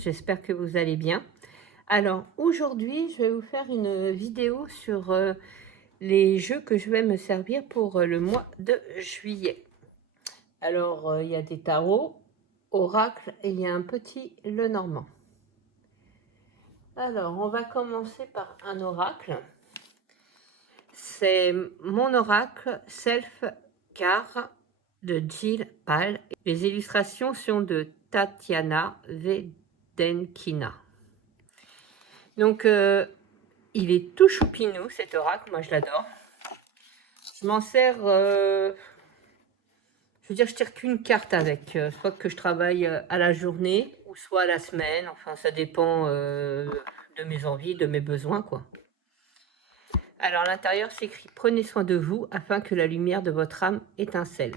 j'espère que vous allez bien. Alors aujourd'hui, je vais vous faire une vidéo sur les jeux que je vais me servir pour le mois de juillet. Alors, il y a des tarots, oracles et il y a un petit Lenormand. Alors, on va commencer par un oracle. C'est mon oracle Self-Car de Jill Pal. Les illustrations sont de Tatiana Vedenkina. Donc, il est tout choupinou cet oracle, moi je l'adore. Je m'en sers, je veux dire, je tire qu'une carte avec, soit que je travaille à la journée ou soit à la semaine, enfin ça dépend de mes envies, de mes besoins, quoi. Alors à l'intérieur c'est écrit « Prenez soin de vous afin que la lumière de votre âme étincelle ».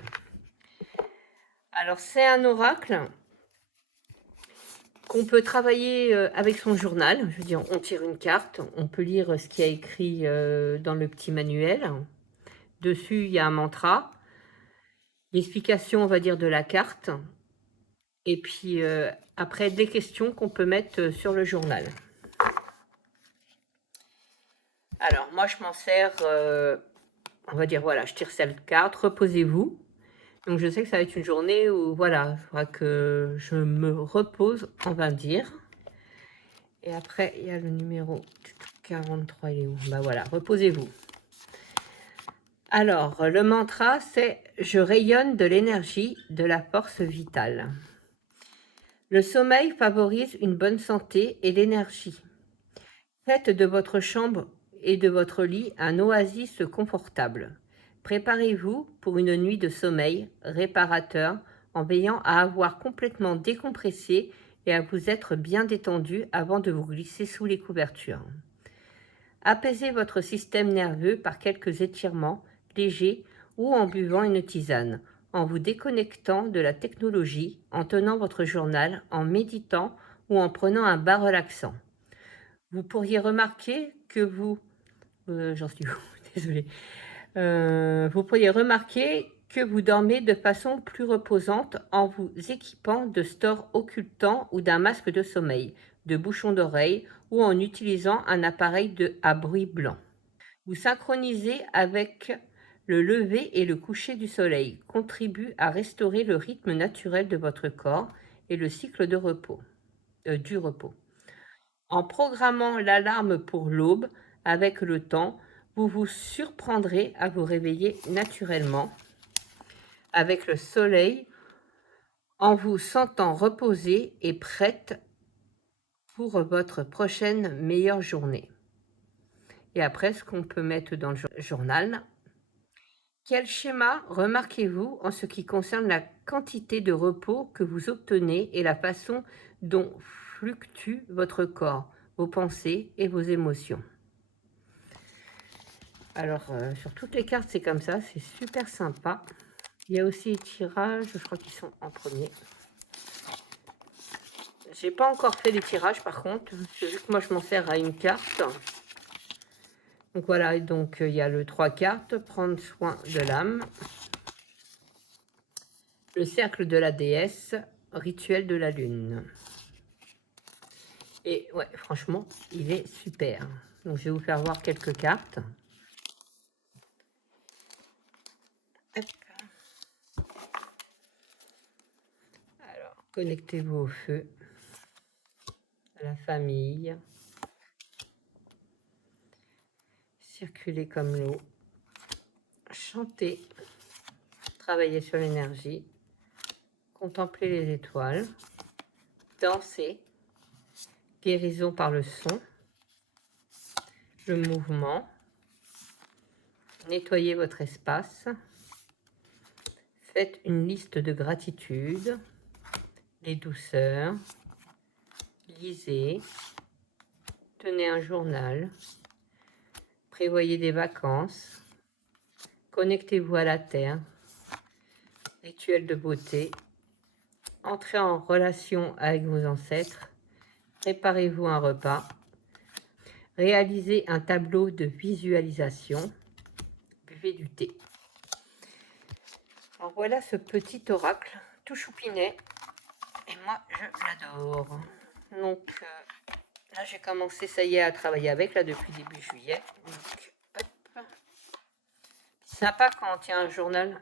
Alors c'est un oracle qu'on peut travailler avec son journal. Je veux dire, on tire une carte, on peut lire ce qu'il y a écrit dans le petit manuel. Dessus, il y a un mantra, l'explication, on va dire, de la carte, et puis après, des questions qu'on peut mettre sur le journal. Alors, moi, je m'en sers, on va dire, voilà, je tire cette carte, reposez-vous. Donc, je sais que ça va être une journée où, voilà, il faudra que je me repose, on va dire. Et après, il y a le numéro 43, il est où? Bah voilà, reposez-vous. Alors, le mantra, c'est « Je rayonne de l'énergie, de la force vitale ». Le sommeil favorise une bonne santé et l'énergie. Faites de votre chambre et de votre lit un oasis confortable. Préparez-vous pour une nuit de sommeil réparateur en veillant à avoir complètement décompressé et à vous être bien détendu avant de vous glisser sous les couvertures. Apaisez votre système nerveux par quelques étirements légers ou en buvant une tisane, en vous déconnectant de la technologie, en tenant votre journal, en méditant ou en prenant un bain relaxant. Vous pourriez remarquer que vous... j'en suis où? Désolée. Vous pourriez remarquer que vous dormez de façon plus reposante en vous équipant de stores occultants ou d'un masque de sommeil, de bouchons d'oreille ou en utilisant un appareil à bruit blanc. Vous synchronisez avec le lever et le coucher du soleil, contribue à restaurer le rythme naturel de votre corps et le cycle de repos, du repos. En programmant l'alarme pour l'aube, avec le temps, vous vous surprendrez à vous réveiller naturellement avec le soleil en vous sentant reposée et prête pour votre prochaine meilleure journée. Et après, ce qu'on peut mettre dans le journal. Quel schéma remarquez-vous en ce qui concerne la quantité de repos que vous obtenez et la façon dont fluctue votre corps, vos pensées et vos émotions? Alors, sur toutes les cartes, c'est comme ça, c'est super sympa. Il y a aussi les tirages, je crois qu'ils sont en premier. J'ai pas encore fait les tirages par contre, vu que moi je m'en sers à une carte. Donc voilà, donc il y a le 3 cartes, prendre soin de l'âme. Le cercle de la déesse, rituel de la lune. Et ouais, franchement, il est super. Donc je vais vous faire voir quelques cartes. Hop. Alors, connectez-vous au feu, à la famille. Circulez comme l'eau. Chantez. Travaillez sur l'énergie. Contemplez les étoiles. Dansez. Guérison par le son. Le mouvement. Nettoyez votre espace. Faites une liste de gratitude. Les douceurs. Lisez. Tenez un journal. Prévoyez des vacances. Connectez-vous à la terre. Rituel de beauté. Entrez en relation avec vos ancêtres. Préparez-vous un repas. Réalisez un tableau de visualisation. Buvez du thé. Alors voilà ce petit oracle tout choupinet. Et moi, je l'adore. Donc là, j'ai commencé, ça y est, à travailler avec, là, depuis début juillet. Donc, hop. C'est sympa quand on tient un journal.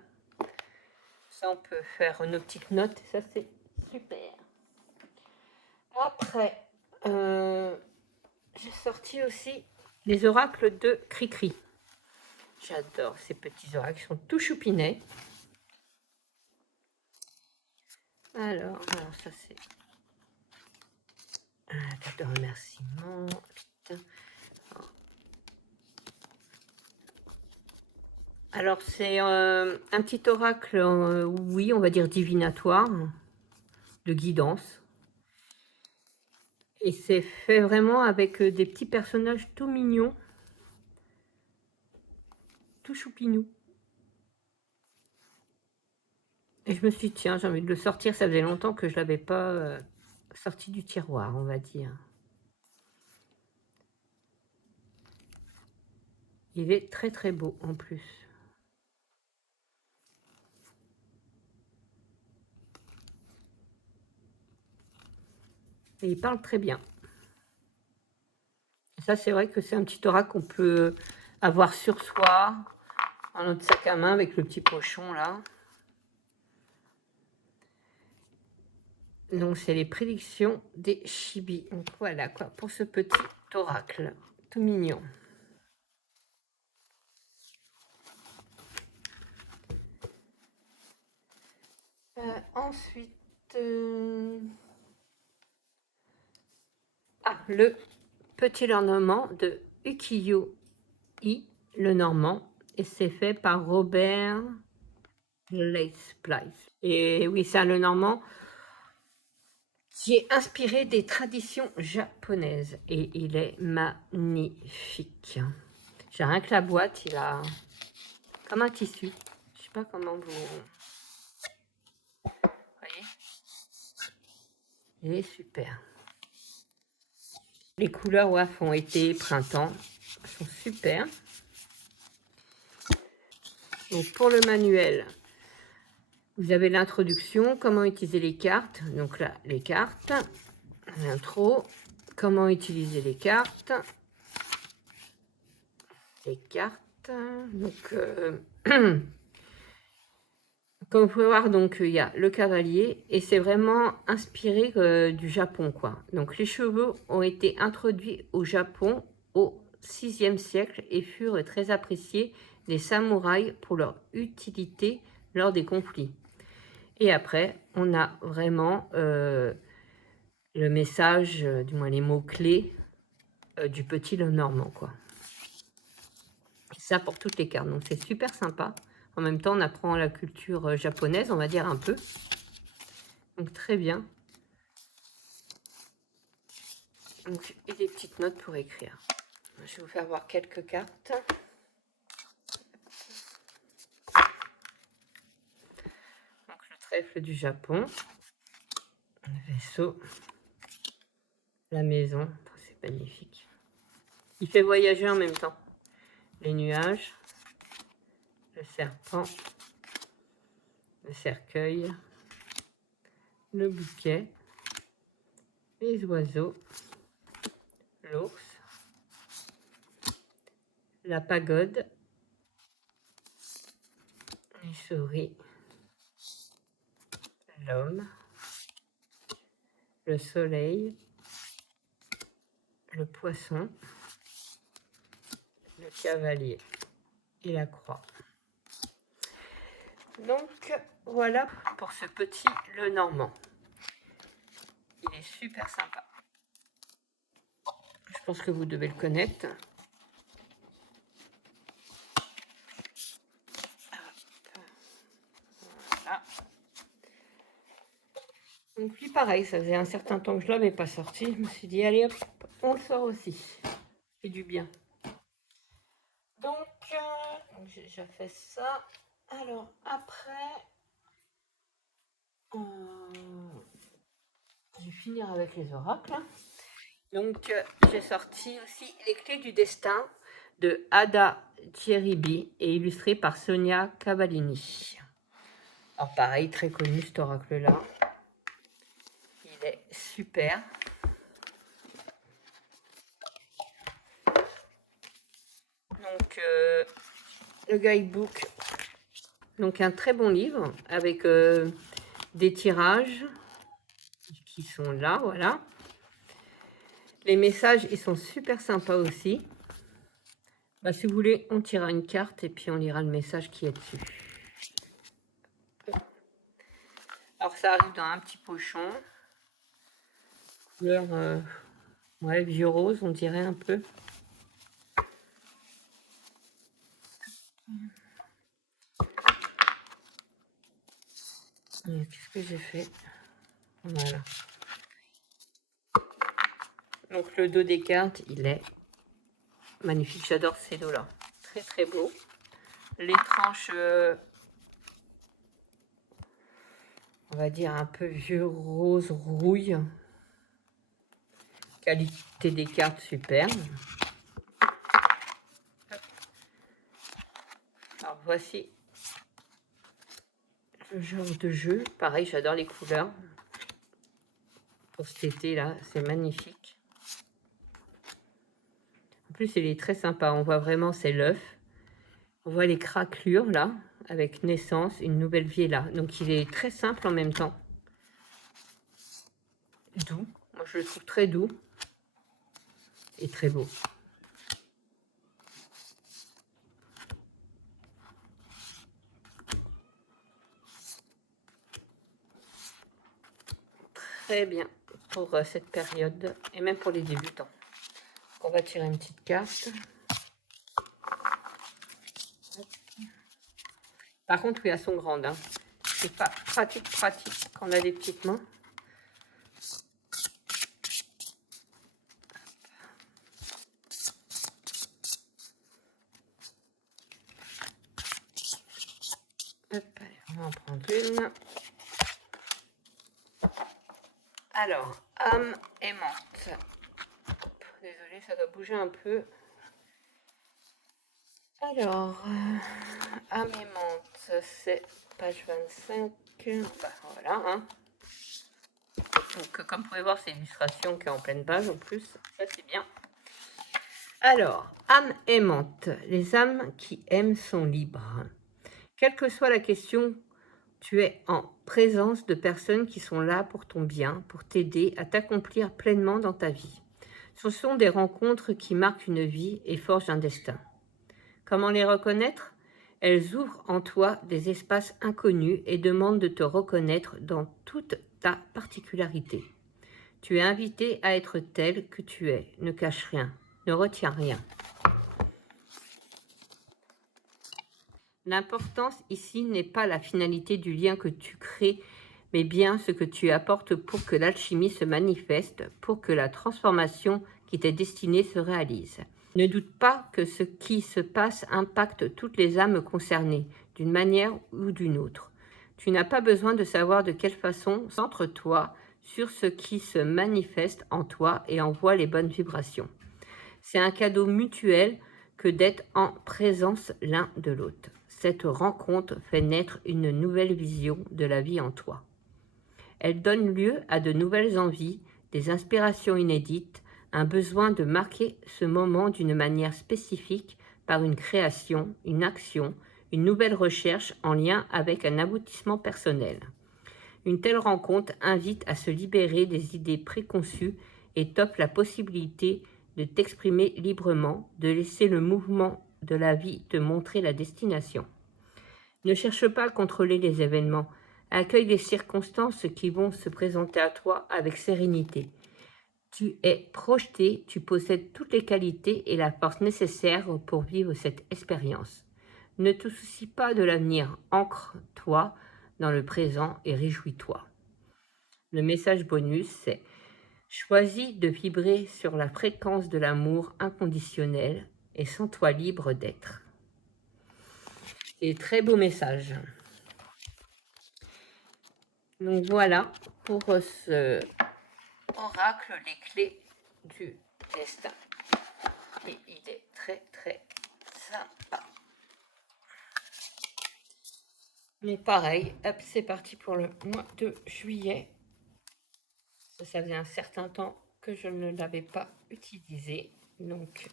Ça, on peut faire nos petites notes. Et ça, c'est super. Après, j'ai sorti aussi les oracles de Cricri. J'adore ces petits oracles, ils sont tout choupinets. Alors ça c'est un carte de remerciement. Putain. Alors c'est un petit oracle, oui, on va dire divinatoire, de guidance. Et c'est fait vraiment avec des petits personnages tout mignons, tout choupinous. Et je me suis dit, tiens, j'ai envie de le sortir, ça faisait longtemps que je ne l'avais pas sorti du tiroir, on va dire. Il est très très beau en plus. Et il parle très bien. Ça, c'est vrai que c'est un petit oracle qu'on peut avoir sur soi, dans notre sac à main avec le petit pochon là. Donc, c'est les prédictions des chibis. Donc, voilà quoi pour ce petit oracle. Tout mignon. Ensuite, le petit ornement de Ukiyo-e, le Normand. Et c'est fait par Robert Leisplice. Et oui, c'est un le Normand qui est inspiré des traditions japonaises. Et il est magnifique. J'ai rien que la boîte, il a comme un tissu. Je sais pas comment vous voyez. Il est super. Les couleurs WAF ont été printemps. Sont super. Donc pour le manuel, vous avez l'introduction, comment utiliser les cartes. Donc là, les cartes. L'intro. Comment utiliser les cartes. Les cartes. Donc comme vous pouvez voir, donc il y a le cavalier et c'est vraiment inspiré du Japon, quoi. Donc les chevaux ont été introduits au Japon au 6e siècle et furent très appréciés des samouraïs pour leur utilité lors des conflits. Et après, on a vraiment le message, du moins les mots-clés du petit Lenormand, quoi. Ça pour toutes les cartes, donc c'est super sympa. En même temps, on apprend la culture japonaise, on va dire un peu. Donc très bien. Donc, et des petites notes pour écrire. Je vais vous faire voir quelques cartes. Donc le trèfle du Japon, le vaisseau, la maison, c'est magnifique. Il fait voyager en même temps. Les nuages, le serpent, le cercueil, le bouquet, les oiseaux, l'ours, la pagode, les souris, l'homme, le soleil, le poisson, le cavalier et la croix. Donc voilà pour ce petit Lenormand. Il est super sympa. Je pense que vous devez le connaître. Voilà. Donc lui pareil, ça faisait un certain temps que je ne l'avais pas sorti. Je me suis dit allez hop, on le sort aussi. C'est du bien. Donc j'ai déjà fait ça. Alors après, je vais finir avec les oracles. Donc j'ai sorti aussi les clés du destin de Ada Thierryby et illustré par Sonia Cavallini. pareil, très connu cet oracle-là. Il est super. Donc, le guidebook. Donc, un très bon livre avec des tirages qui sont là, voilà. Les messages, ils sont super sympas aussi. Bah, si vous voulez, on tirera une carte et puis on lira le message qui est dessus. Alors, ça arrive dans un petit pochon. Couleur, ouais, vieux rose, on dirait un peu. Qu'est-ce que j'ai fait? Voilà. Donc, le dos des cartes, il est magnifique. J'adore ces dos-là. Très, très beau. Les tranches, on va dire un peu vieux rose rouille. Qualité des cartes super. Alors voici le genre de jeu. Pareil, j'adore les couleurs. Pour cet été là, c'est magnifique. En plus, il est très sympa. On voit vraiment, c'est l'œuf. On voit les craquelures là, avec naissance, une nouvelle vie est là. Donc il est très simple en même temps. Doux. Moi, je le trouve très doux. Et très beau. Très bien pour cette période et même pour les débutants. On va tirer une petite carte. Par contre, oui, elles sont grandes. Hein. C'est pas pratique quand on a des petites mains. Hop, allez, on va en prendre une. Alors, âme aimante. Désolée, ça doit bouger un peu. Alors, âme aimante, c'est page 25. Bah, voilà. Hein. Donc, comme vous pouvez voir, c'est l'illustration qui est en pleine page en plus. Ça, c'est bien. Alors, âme aimante. Les âmes qui aiment sont libres. Quelle que soit la question, tu es en présence de personnes qui sont là pour ton bien, pour t'aider à t'accomplir pleinement dans ta vie. Ce sont des rencontres qui marquent une vie et forgent un destin. Comment les reconnaître? Elles ouvrent en toi des espaces inconnus et demandent de te reconnaître dans toute ta particularité. Tu es invité à être tel que tu es. Ne cache rien, ne retiens rien. L'importance ici n'est pas la finalité du lien que tu crées, mais bien ce que tu apportes pour que l'alchimie se manifeste, pour que la transformation qui t'est destinée se réalise. Ne doute pas que ce qui se passe impacte toutes les âmes concernées, d'une manière ou d'une autre. Tu n'as pas besoin de savoir de quelle façon, centre-toi sur ce qui se manifeste en toi et envoie les bonnes vibrations. C'est un cadeau mutuel que d'être en présence l'un de l'autre. Cette rencontre fait naître une nouvelle vision de la vie en toi. Elle donne lieu à de nouvelles envies, des inspirations inédites, un besoin de marquer ce moment d'une manière spécifique par une création, une action, une nouvelle recherche en lien avec un aboutissement personnel. Une telle rencontre invite à se libérer des idées préconçues et t'offre la possibilité de t'exprimer librement, de laisser le mouvement de la vie te montrer la destination. Ne cherche pas à contrôler les événements, accueille les circonstances qui vont se présenter à toi avec sérénité. Tu es projeté, tu possèdes toutes les qualités et la force nécessaires pour vivre cette expérience. Ne te soucie pas de l'avenir, ancre-toi dans le présent et réjouis-toi. Le message bonus, c'est choisis de vibrer sur la fréquence de l'amour inconditionnel et sens-toi libre d'être. Et très beau message. Donc voilà pour ce oracle, les clés du destin. Et il est très très sympa. Mais pareil, hop, c'est parti pour le mois de juillet. Ça faisait un certain temps que je ne l'avais pas utilisé. Donc,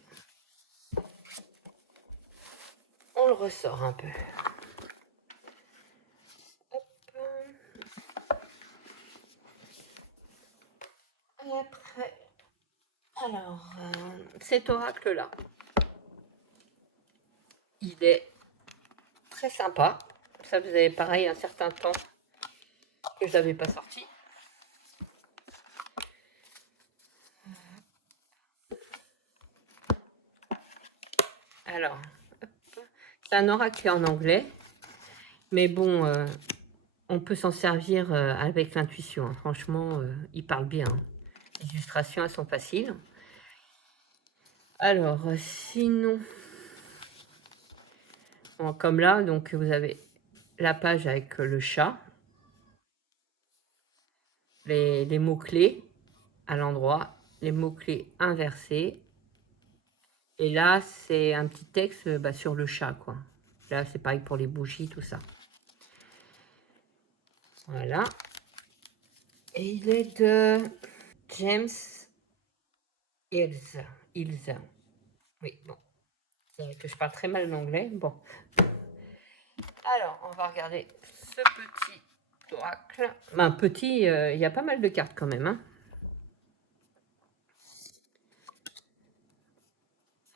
le ressort un peu. Hop. Et après, alors, cet oracle-là, il est très sympa. Ça, vous avez pareil un certain temps que je n'avais pas sorti. Alors, c'est un oracle qui est en anglais, mais bon, on peut s'en servir avec l'intuition. Hein. Franchement, il parle bien. Hein. Les illustrations, elles sont faciles. Alors, sinon, bon, comme là, donc vous avez la page avec le chat, les mots-clés à l'endroit, les mots-clés inversés. Et là, c'est un petit texte sur le chat, quoi. Là, c'est pareil pour les bougies, tout ça. Voilà. Et il est de James Hills. Oui, bon. C'est vrai que je parle très mal l'anglais. Bon. Alors, on va regarder ce petit oracle. Ben, petit, il y a pas mal de cartes quand même. Hein.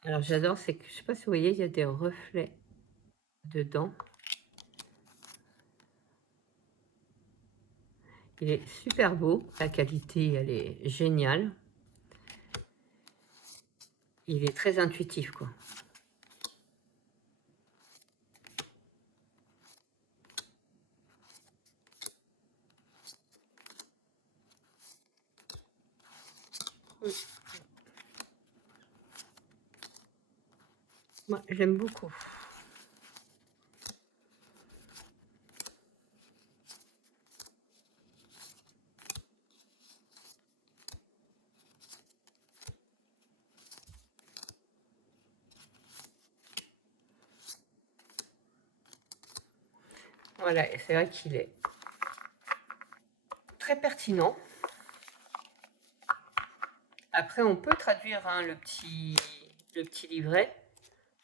Alors, j'adore, c'est que, je sais pas si vous voyez, il y a des reflets dedans. Il est super beau. La qualité, elle est géniale. Il est très intuitif, quoi. Moi, j'aime beaucoup. Voilà, et c'est vrai qu'il est très pertinent. Après, on peut traduire hein, le petit livret.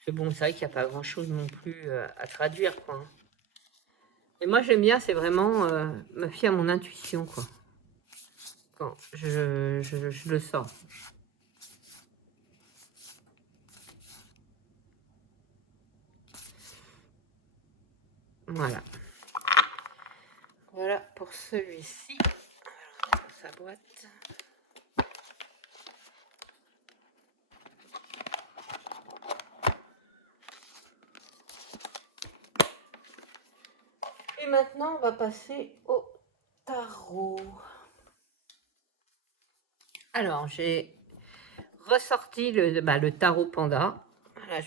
Mais bon, c'est vrai qu'il n'y a pas grand-chose non plus à traduire, quoi. Hein. Et moi, j'aime bien, c'est vraiment me fier à mon intuition, quoi. Quand je le sors. Voilà. Voilà pour celui-ci. Dans sa boîte. Et maintenant, on va passer au tarot. Alors, j'ai ressorti le tarot panda. Voilà,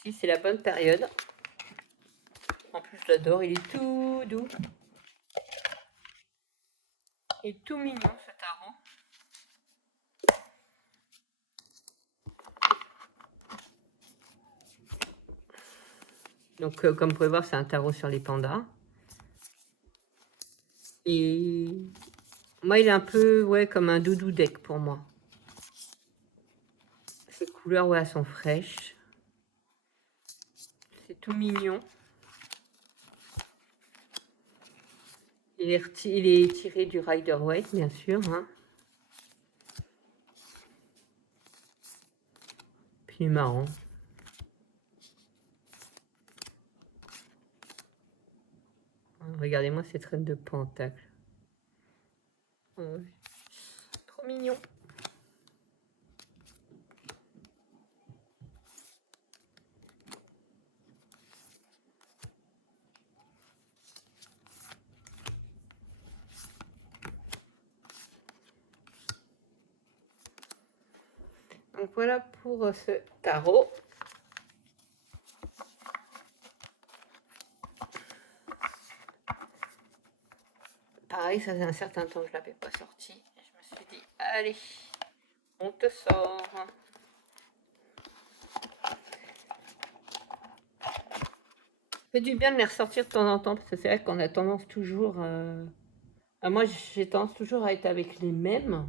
si c'est la bonne période. En plus, j'adore, il est tout doux. Et tout mignon, ce tarot. Donc, comme vous pouvez voir, c'est un tarot sur les pandas. Et moi, il est un peu comme un doudou deck pour moi. Ces couleurs, elles sont fraîches. C'est tout mignon. Il est tiré du Rider-Waite, bien sûr. Hein. Puis il est marrant. Regardez-moi cette reine de pentacle. Oh, trop mignon. Donc voilà pour ce tarot. Pareil, ça faisait un certain temps que je ne l'avais pas sorti. Et je me suis dit, allez, on te sort. Ça fait du bien de les ressortir de temps en temps, parce que c'est vrai qu'on a tendance toujours... moi, j'ai tendance toujours à être avec les mêmes.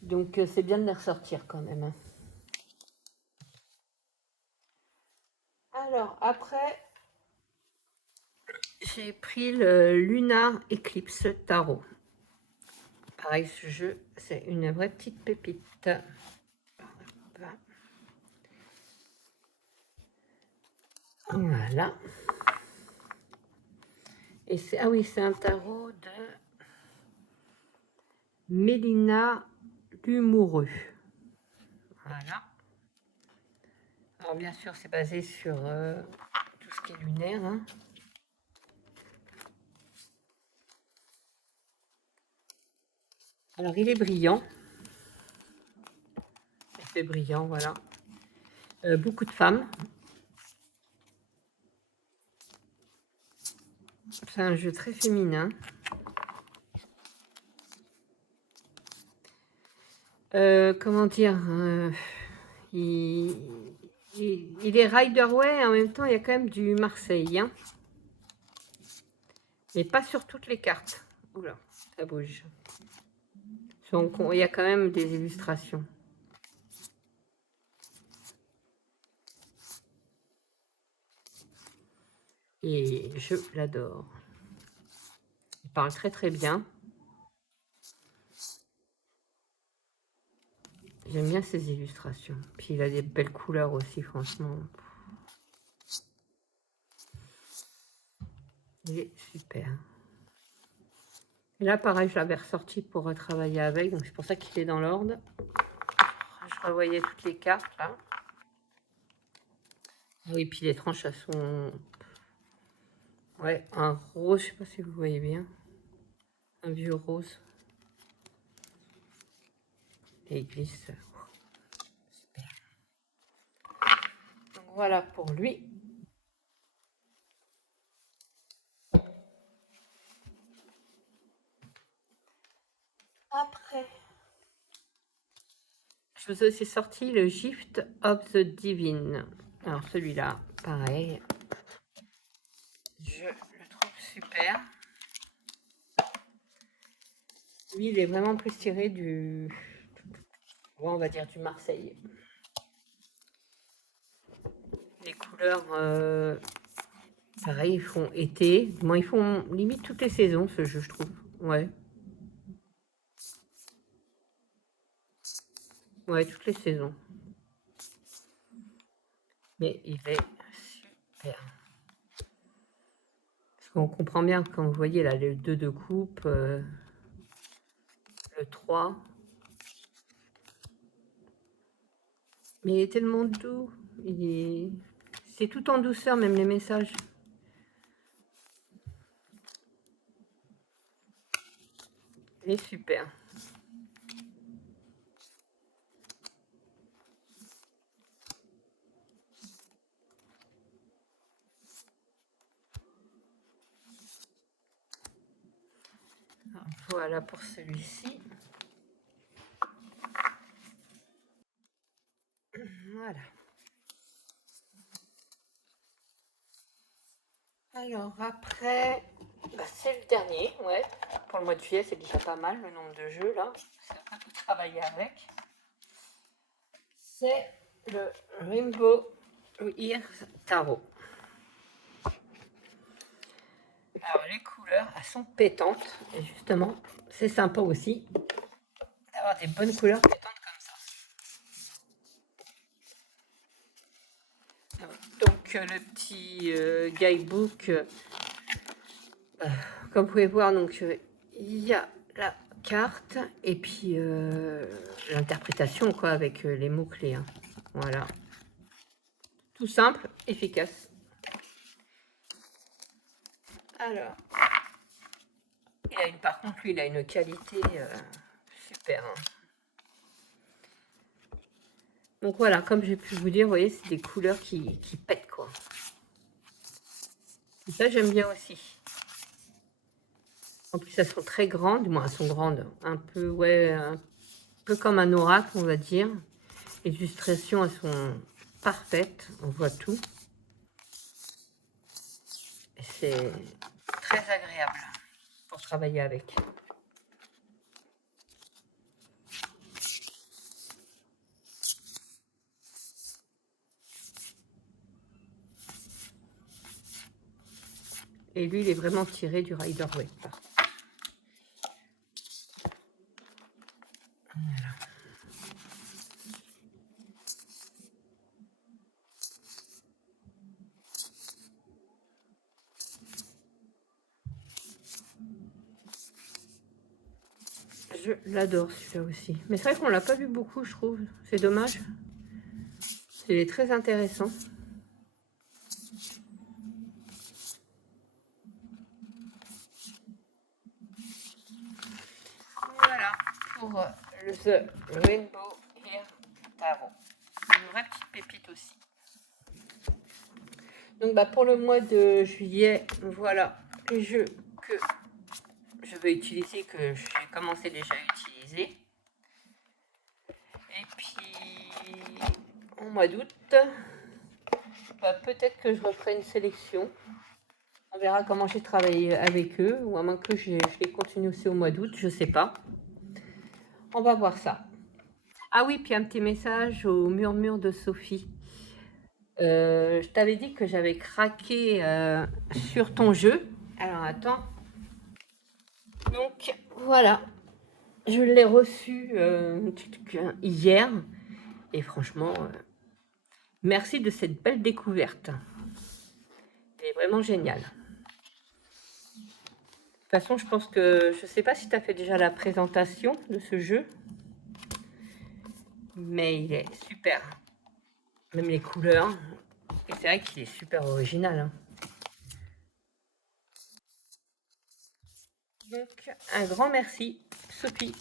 Donc, c'est bien de les ressortir quand même. Hein. Alors, après, j'ai pris le Lunar Eclipse Tarot. Pareil, ce jeu, c'est une vraie petite pépite. Voilà. Et c'est, ah oui, c'est un tarot de Mélina Lumoureux. Voilà. Alors bien sûr, c'est basé sur tout ce qui est lunaire. Hein. Alors il est brillant. C'est brillant, voilà. Beaucoup de femmes. C'est un jeu très féminin. Comment dire il est Riderway, en même temps, il y a quand même du Marseille. Hein. Mais pas sur toutes les cartes. Oula, ça bouge. Donc, il y a quand même des illustrations. Et je l'adore. Il parle très très bien. J'aime bien ses illustrations. Puis il a des belles couleurs aussi, franchement. Il est super. Et là, pareil, je l'avais ressorti pour retravailler avec. Donc c'est pour ça qu'il est dans l'ordre. Je revoyais toutes les cartes là. Oui, puis les tranches, elles sont... Ouais, un rose, je sais pas si vous voyez bien. Un vieux rose. Et il glisse. Super. Donc voilà pour lui. Après, je vous ai aussi sorti le Gift of the Divine. Alors celui-là, pareil. Je le trouve super. Lui, il est vraiment plus tiré du... on va dire du Marseille. Les couleurs, pareil, ils font été. Bon, ils font limite toutes les saisons, ce jeu, je trouve. Ouais. Ouais, toutes les saisons. Mais il est super. Parce qu'on comprend bien, quand vous voyez là, le 2 de coupe, le 3. Mais il est tellement doux. C'est tout en douceur, même les messages. Il est super. Voilà pour celui-ci. Voilà. Alors après, bah, c'est le dernier, ouais. Pour le mois de juillet, c'est déjà pas mal le nombre de jeux là. C'est un peu travailler avec. C'est le Rainbow Earth Tarot. Alors les couleurs, elles sont pétantes. Et justement, c'est sympa aussi d'avoir des bonnes couleurs pétantes comme ça. Donc le petit guidebook, comme vous pouvez voir, donc il y a la carte et puis l'interprétation quoi avec les mots clés. Hein. Voilà. Tout simple, efficace. Alors, par contre, lui, il a une qualité super. Hein. Donc voilà, comme j'ai pu vous dire, vous voyez, c'est des couleurs qui pètent, quoi. Et ça, j'aime bien aussi. En plus, elles sont très grandes, moi, elles sont grandes. Un peu, ouais, un peu comme un oracle, on va dire. Les illustrations, elles sont parfaites, on voit tout. C'est très agréable pour travailler avec. Et lui, il est vraiment tiré du Rider-Waite. Voilà. Je l'adore celui-là aussi. Mais c'est vrai qu'on l'a pas vu beaucoup, je trouve. C'est dommage. Il est très intéressant. Voilà pour le The Rainbow Hair Tarot. Une vraie petite pépite aussi. Donc bah, pour le mois de juillet, voilà les jeux que je vais utiliser, que j'ai commencé déjà à utiliser. Et puis au mois d'août, bah, peut-être que je referai une sélection. On verra comment j'ai travaillé avec eux, ou à moins que je les continue aussi au mois d'août, je sais pas. On va voir ça. Ah oui, puis un petit message au murmure de Sophie. Je t'avais dit que j'avais craqué sur ton jeu. Alors attends. Donc voilà, je l'ai reçu hier. Et franchement, merci de cette belle découverte. Elle est vraiment géniale. De toute façon, je pense que... Je sais pas si tu as fait déjà la présentation de ce jeu. Mais il est super. Même les couleurs. Et c'est vrai qu'il est super original. Hein. Donc, un grand merci, Sophie,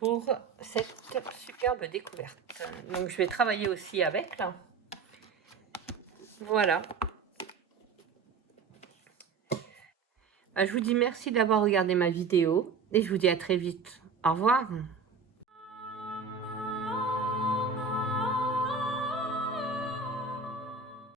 pour cette superbe découverte. Donc, je vais travailler aussi avec, là. Voilà. Je vous dis merci d'avoir regardé ma vidéo et je vous dis à très vite. Au revoir.